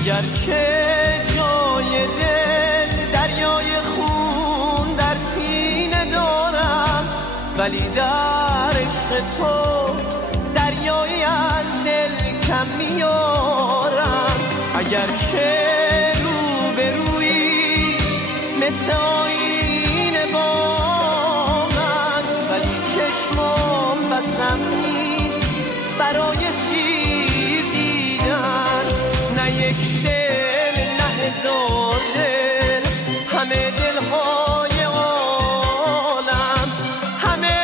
اگر که جای دل دریای خون در سینه دارم، ولی در عشق تو دریایی از دل کم میارم. اگر که روبرویی مثل آینه با من، ولی چشمم بسم نیست برای سیر دیدن. نه یک دل نه هزار دل، همه دلهای عالم، همه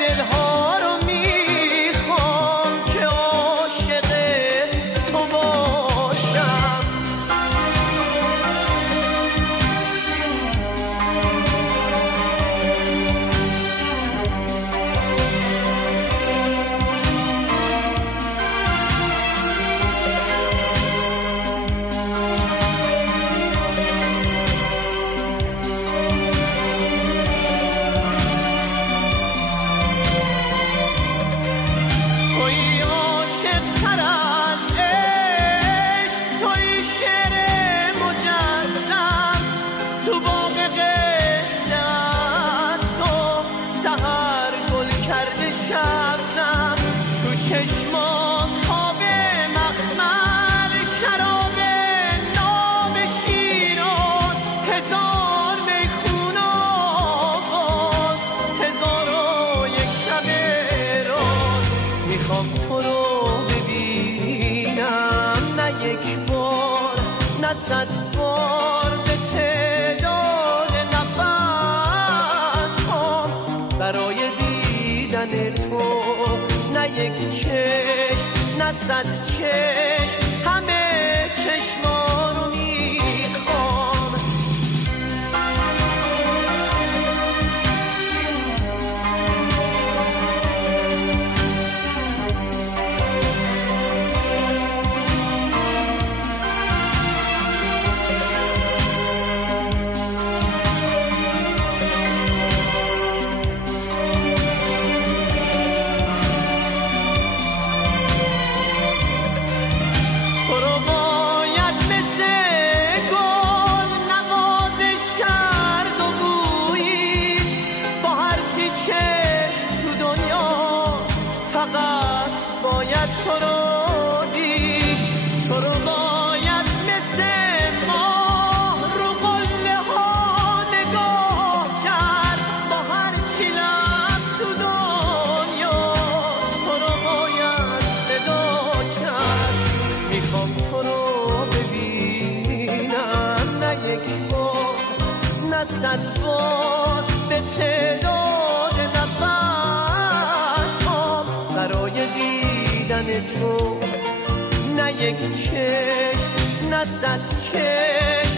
دلها رو میخوام که عاشق تو باشم. چشمان خواب مخمل، شراب ناب شیراز، هزار میخون آغاز، هزار و یک شب راز. میخوام تو رو ببینم، نه یک بار نه 100 بار، به تعداد نفس هام برای دیدن تو. نه یک چشم نه 100 چشم، همه چشما رو میخوام. باید تو رو دید، تو رو باید مثل ماه رو قله ها نگاه کرد، با هر چی لب تو دنیا تو رو باید صدا کرد. میخوام تو رو ببینم، نه یک بار نه 100 بار، به تعداد نفس ها برای دیدن تو. نه یک چشم نه 100 چشم،